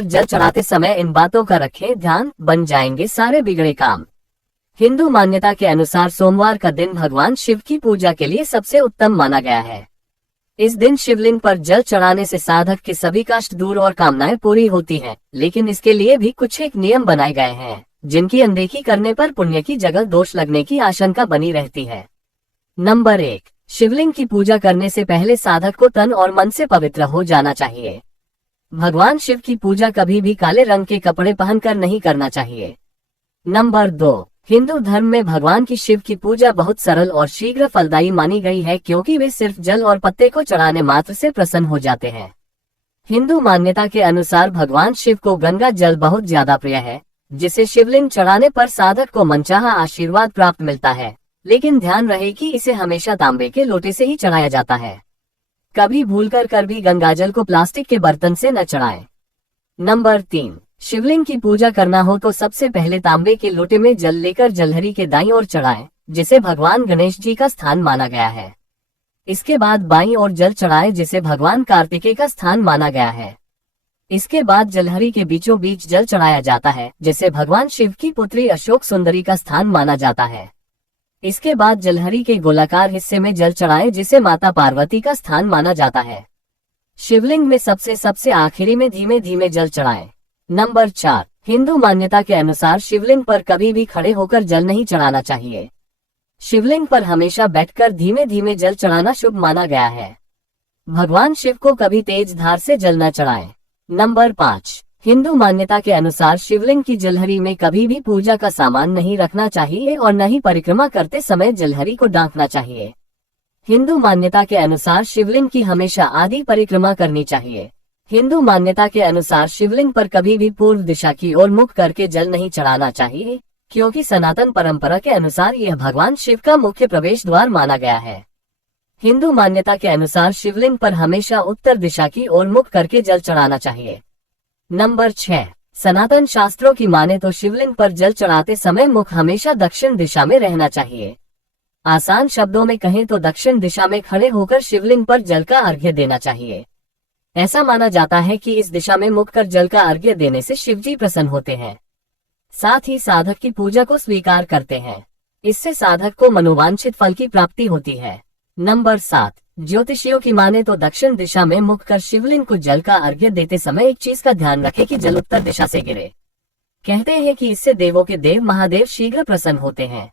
जल चढ़ाते समय इन बातों का रखें ध्यान, बन जाएंगे सारे बिगड़े काम। हिंदू मान्यता के अनुसार सोमवार का दिन भगवान शिव की पूजा के लिए सबसे उत्तम माना गया है। इस दिन शिवलिंग पर जल चढ़ाने से साधक के सभी कष्ट दूर और कामनाएं पूरी होती हैं, लेकिन इसके लिए भी कुछ एक नियम बनाए गए हैं, जिनकी अनदेखी करने पर पुण्य की जगह दोष लगने की आशंका बनी रहती है। नंबर 1, शिवलिंग की पूजा करने से पहले साधक को तन और मन से पवित्र हो जाना चाहिए। भगवान शिव की पूजा कभी भी काले रंग के कपड़े पहनकर नहीं करना चाहिए। नंबर 2, हिंदू धर्म में भगवान की शिव की पूजा बहुत सरल और शीघ्र फलदायी मानी गई है, क्योंकि वे सिर्फ जल और पत्ते को चढ़ाने मात्र से प्रसन्न हो जाते हैं। हिंदू मान्यता के अनुसार भगवान शिव को गंगा जल बहुत ज्यादा प्रिय है, जिसे शिवलिंग चढ़ाने पर साधक को मनचाहा आशीर्वाद प्राप्त मिलता है, लेकिन ध्यान रहे कि इसे हमेशा तांबे के लोटे से ही चढ़ाया जाता है। कभी भूलकर भी गंगाजल को प्लास्टिक के बर्तन से न चढ़ाएं। नंबर 3, शिवलिंग की पूजा करना हो तो सबसे पहले तांबे के लोटे में जल लेकर जलहरी के दाईं ओर चढ़ाएं, जिसे भगवान गणेश जी का स्थान माना गया है। इसके बाद बाईं ओर जल चढ़ाएं, जिसे भगवान कार्तिकेय का स्थान माना गया है। इसके बाद जलहरी के बीचों बीच जल चढ़ाया जाता है, जिसे भगवान शिव की पुत्री अशोक सुंदरी का स्थान माना जाता है। इसके बाद जलहरी के गोलाकार हिस्से में जल चढ़ाएं, जिसे माता पार्वती का स्थान माना जाता है। शिवलिंग में सबसे आखिरी में धीमे धीमे जल चढ़ाएं। नंबर 4, हिंदू मान्यता के अनुसार शिवलिंग पर कभी भी खड़े होकर जल नहीं चढ़ाना चाहिए। शिवलिंग पर हमेशा बैठकर धीमे धीमे जल चढ़ाना शुभ माना गया है। भगवान शिव को कभी तेज धार से जल न चढ़ाएं। नंबर 5, हिंदू मान्यता के अनुसार शिवलिंग की जलहरी में कभी भी पूजा का सामान नहीं रखना चाहिए और न ही परिक्रमा करते समय जलहरी को ढांकना चाहिए। हिंदू मान्यता के अनुसार शिवलिंग की हमेशा आधी परिक्रमा करनी चाहिए। हिंदू मान्यता के अनुसार शिवलिंग पर कभी भी पूर्व दिशा की ओर मुख करके जल नहीं चढ़ाना चाहिए, क्योंकि सनातन परंपरा के अनुसार यह भगवान शिव का मुख्य प्रवेश द्वार माना गया है। हिंदू मान्यता के अनुसार शिवलिंग पर हमेशा उत्तर दिशा की ओर मुख करके जल चढ़ाना चाहिए। नंबर 6, सनातन शास्त्रों की माने तो शिवलिंग पर जल चढ़ाते समय मुख हमेशा दक्षिण दिशा में रहना चाहिए। आसान शब्दों में कहें तो दक्षिण दिशा में खड़े होकर शिवलिंग पर जल का अर्घ्य देना चाहिए। ऐसा माना जाता है कि इस दिशा में मुख कर जल का अर्घ्य देने से शिवजी प्रसन्न होते हैं, साथ ही साधक की पूजा को स्वीकार करते हैं। इससे साधक को मनोवांछित फल की प्राप्ति होती है। नंबर 7, ज्योतिषियों की माने तो दक्षिण दिशा में मुख कर शिवलिंग को जल का अर्घ्य देते समय एक चीज का ध्यान रखें कि जल उत्तर दिशा से गिरे। कहते हैं कि इससे देवों के देव महादेव शीघ्र प्रसन्न होते हैं।